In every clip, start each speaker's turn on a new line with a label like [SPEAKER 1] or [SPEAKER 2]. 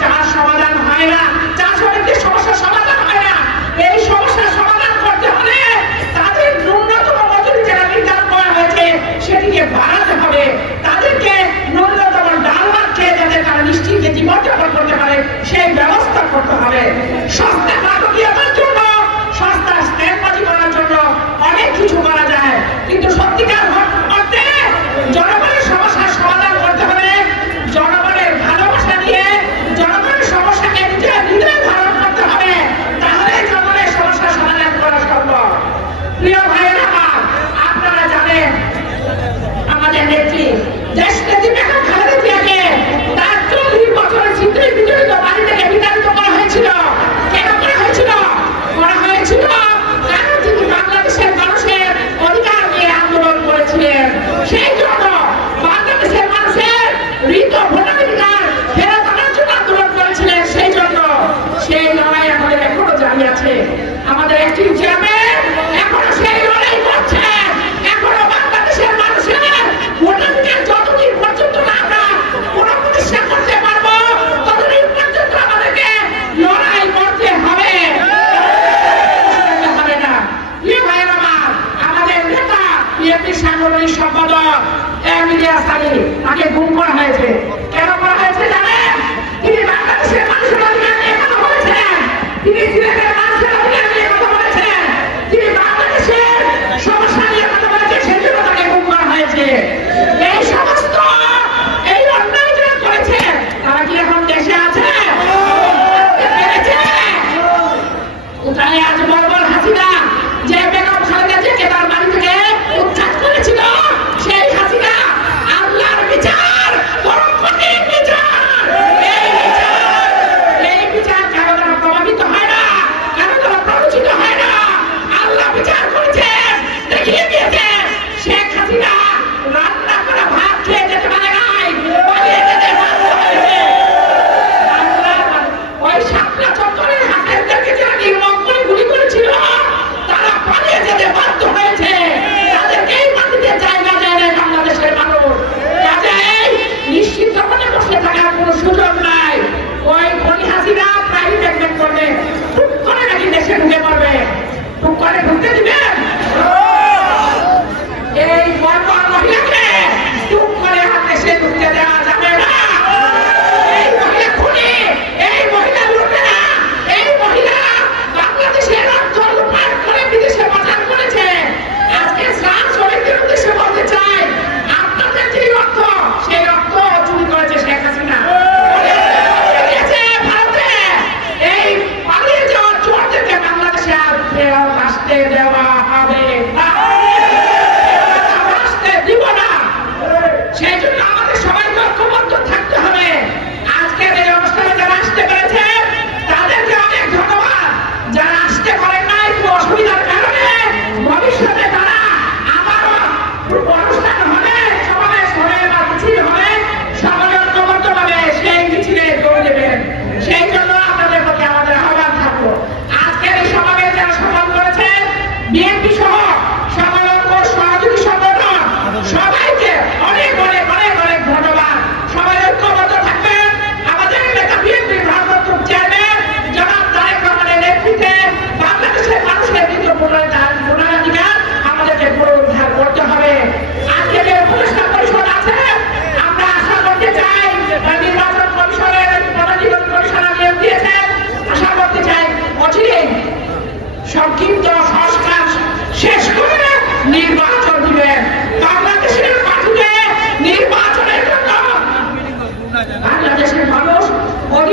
[SPEAKER 1] চাষ Jimmy! কোথায় আজ বর্বর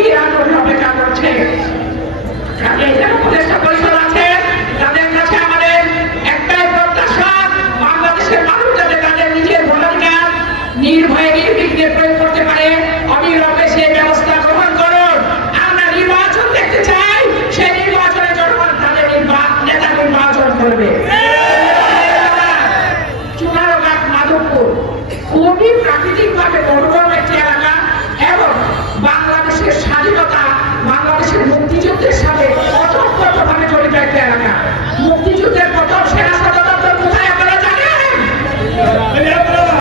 [SPEAKER 1] খুবই আগ্রহে অপেক্ষা করছে। কাজে